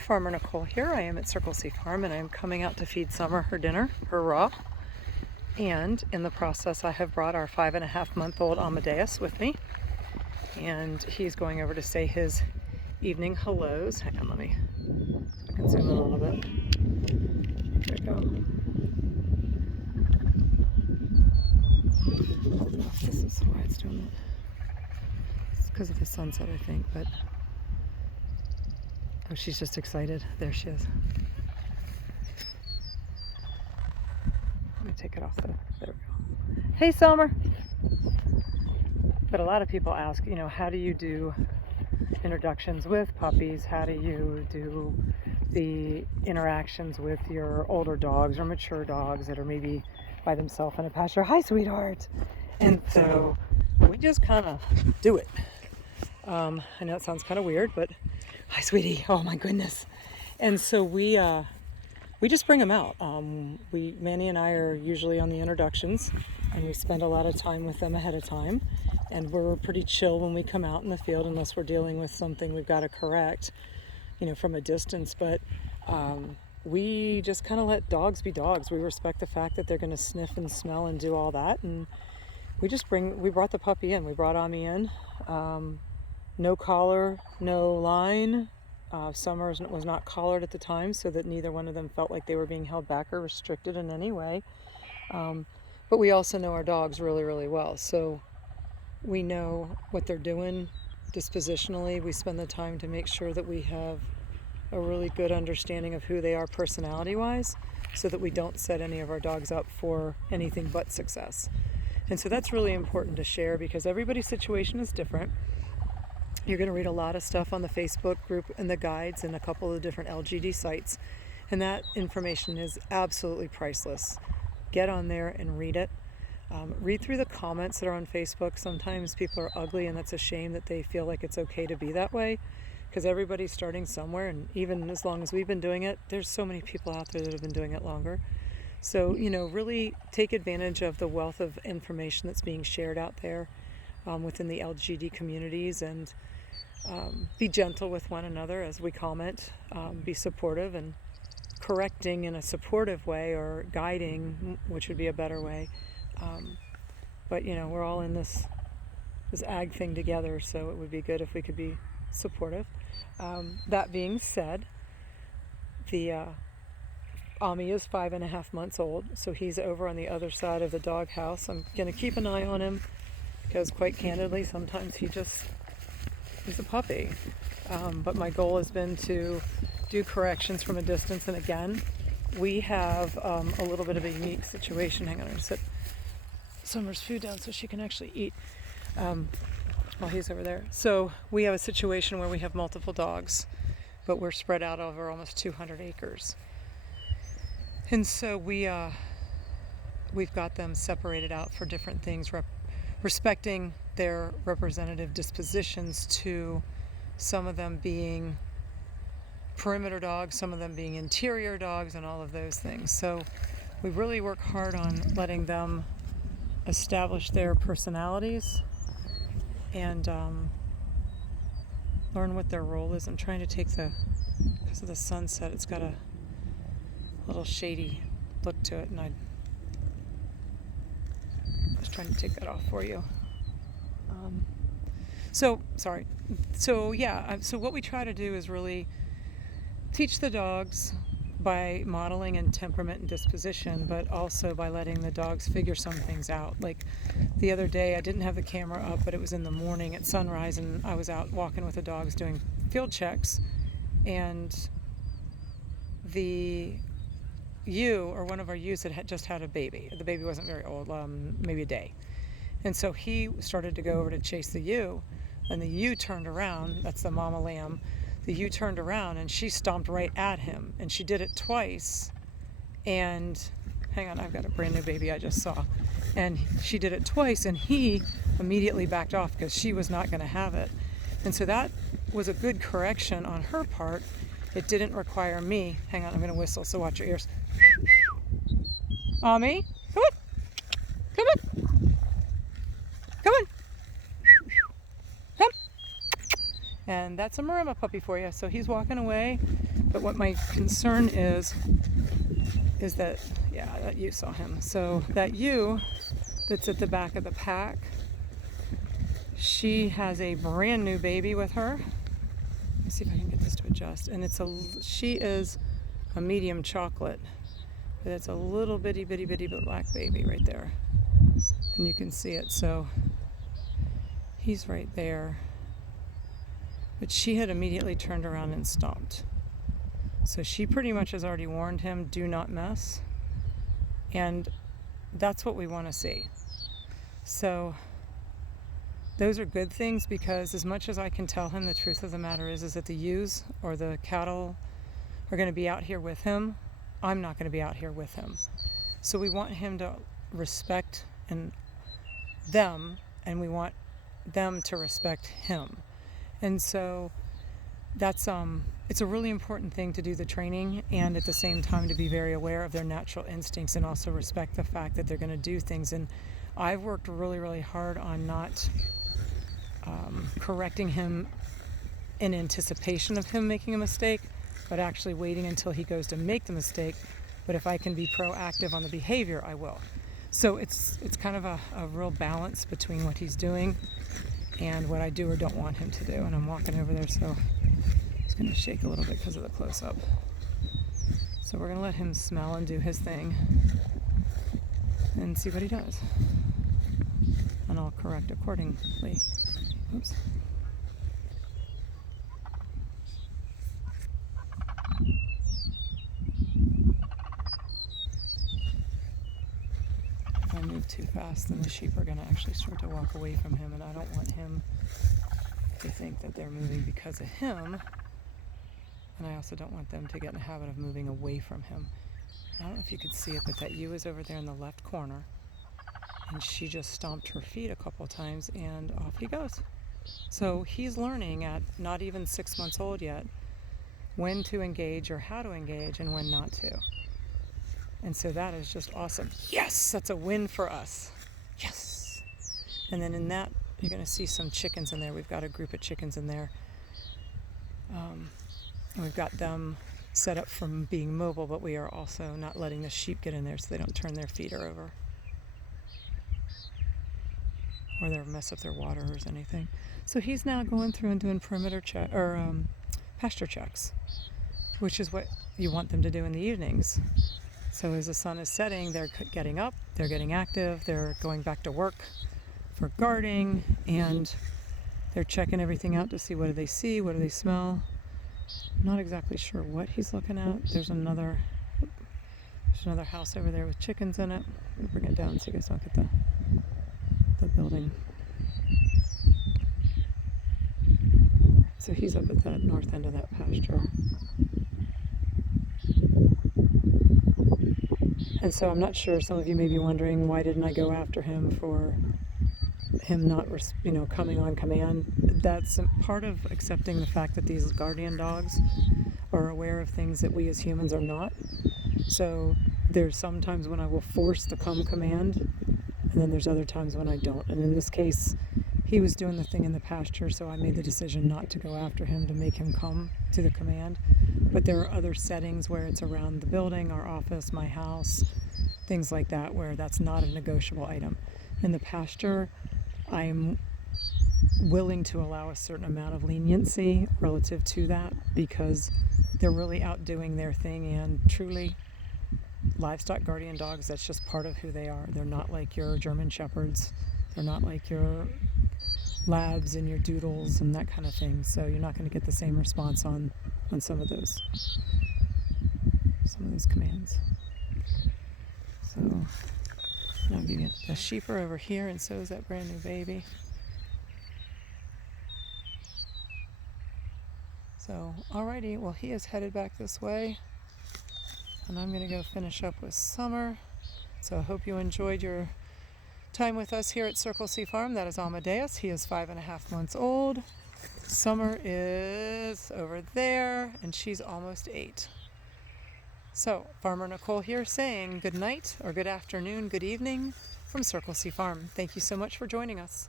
Farmer Nicole here. I am at Circle C Farm and I am coming out to feed Summer her dinner, her raw. And in the process I have brought our 5.5-month-old Amadeus with me. And he's going over to say his evening hellos. Hang on, let me so I can zoom in a little bit. There we go. This is why it's doing that. It's because of the sunset, I think, but oh, she's just excited. There she is. Let me take it off there we go. Hey, Summer. But a lot of people ask, you know, how do you do introductions with puppies? How do you do the interactions with your older dogs or mature dogs that are maybe by themselves in a pasture? Hi, sweetheart. And so we just kind of do it. I know it sounds kind of weird, but hi, sweetie. Oh my goodness. And so we just bring them out. Manny and I are usually on the introductions, and we spend a lot of time with them ahead of time. And we're pretty chill when we come out in the field, unless we're dealing with something we've got to correct, you know, from a distance. But we just kind of let dogs be dogs. We respect the fact that they're going to sniff and smell and do all that. And we brought the puppy in. We brought Ammie in. No collar, no line. Summer was not collared at the time, so that neither one of them felt like they were being held back or restricted in any way. But we also know our dogs really, really well. So we know what they're doing dispositionally. We spend the time to make sure that we have a really good understanding of who they are personality-wise, so that we don't set any of our dogs up for anything but success. And so that's really important to share, because everybody's situation is different. You're going to read a lot of stuff on the Facebook group and the guides and a couple of different LGD sites, and that information is absolutely priceless. Get on there and read it. Read through the comments that are on Facebook. Sometimes people are ugly, and that's a shame that they feel like it's okay to be that way, because everybody's starting somewhere, and even as long as we've been doing it, there's so many people out there that have been doing it longer. So, you know, really take advantage of the wealth of information that's being shared out there within the LGD communities, and be gentle with one another as we comment. Be supportive and correcting in a supportive way, or guiding, which would be a better way. But you know, we're all in this ag thing together, so it would be good if we could be supportive. That being said, the Ammie is 5.5 months old, so he's over on the other side of the doghouse. I'm going to keep an eye on him, because quite candidly, sometimes he's a puppy. But my goal has been to do corrections from a distance. And again, we have a little bit of a unique situation. Hang on, I'm going to set Summer's food down so she can actually eat while he's over there. So we have a situation where we have multiple dogs, but we're spread out over almost 200 acres. And so we've got them separated out for different things, respecting their representative dispositions, to some of them being perimeter dogs, some of them being interior dogs, and all of those things. So we really work hard on letting them establish their personalities and learn what their role is. I'm trying to take because of the sunset, it's got a little shady look to it, and I was trying to take that off for you. So what we try to do is really teach the dogs by modeling and temperament and disposition, but also by letting the dogs figure some things out. Like the other day, I didn't have the camera up, but it was in the morning at sunrise, and I was out walking with the dogs doing field checks, and the ewe, or one of our ewes, had just had a baby. The baby wasn't very old, maybe a day. And so he started to go over to chase the ewe, and the ewe turned around. That's the mama lamb. The ewe turned around and she stomped right at him, and she did it twice. And hang on, I've got a brand new baby I just saw. And she did it twice, and he immediately backed off because she was not going to have it. And so that was a good correction on her part. It didn't require me. Hang on, I'm going to whistle, so watch your ears. Ammie, come on. Come on. Come on. Come. And that's a Maremma puppy for you. So he's walking away. But what my concern is that, yeah, that you saw him. So that ewe that's at the back of the pack, she has a brand new baby with her. Let me see if I can get this to adjust. And she is a medium chocolate. But it's a little bitty black baby right there. And you can see it. So he's right there. But she had immediately turned around and stomped. So she pretty much has already warned him, do not mess. And that's what we want to see. So those are good things, because as much as I can tell him, the truth of the matter is that the ewes or the cattle are going to be out here with him. I'm not going to be out here with him. So we want him to respect them, and we want them to respect him. And so that's it's a really important thing to do the training, and at the same time to be very aware of their natural instincts and also respect the fact that they're going to do things. And I've worked really hard on not correcting him in anticipation of him making a mistake, but actually waiting until he goes to make the mistake. But if I can be proactive on the behavior, I will. So it's kind of a real balance between what he's doing and what I do or don't want him to do. And I'm walking over there, so it's going to shake a little bit because of the close-up. So we're going to let him smell and do his thing and see what he does. And I'll correct accordingly. Oops. If I move too fast, then the sheep are going to actually start to walk away from him, and I don't want him to think that they're moving because of him. And I also don't want them to get in the habit of moving away from him. I don't know if you could see it, but that ewe is over there in the left corner, and she just stomped her feet a couple times, and off he goes. So he's learning at not even 6 months old yet when to engage or how to engage and when not to. And so that is just awesome. Yes, that's a win for us. Yes. And then in that, you're going to see some chickens in there. We've got a group of chickens in there. And we've got them set up from being mobile, but we are also not letting the sheep get in there so they don't turn their feeder over or they'll mess up their water or anything. So he's now going through and doing perimeter check or pasture checks, which is what you want them to do in the evenings. So as the sun is setting, they're getting up, they're getting active, they're going back to work for guarding, and they're checking everything out to see what do they see, what do they smell. I'm not exactly sure what he's looking at. There's another house over there with chickens in it. I'll bring it down so you guys don't get the building. So he's up at that north end of that pasture. And so I'm not sure, some of you may be wondering, why didn't I go after him for him not, coming on command? That's part of accepting the fact that these guardian dogs are aware of things that we as humans are not. So there's some times when I will force the come command, and then there's other times when I don't. And in this case, he was doing the thing in the pasture, so I made the decision not to go after him to make him come to the command. But there are other settings where it's around the building, our office, my house, things like that, where that's not a negotiable item. In the pasture, I'm willing to allow a certain amount of leniency relative to that, because they're really out doing their thing, and truly, livestock guardian dogs, that's just part of who they are. They're not like your German Shepherds. They're not like your labs and your doodles and that kind of thing. So you're not going to get the same response on some of those commands. So now give you the sheep are over here, and so is that brand new baby. So alrighty, well, he is headed back this way, and I'm going to go finish up with Summer. So I hope you enjoyed your time with us here at Circle C Farm. That is Amadeus. He is 5.5 months old. Summer is over there, and she's almost 8. So Farmer Nicole here saying good night, or good afternoon, good evening from Circle C Farm. Thank you so much for joining us.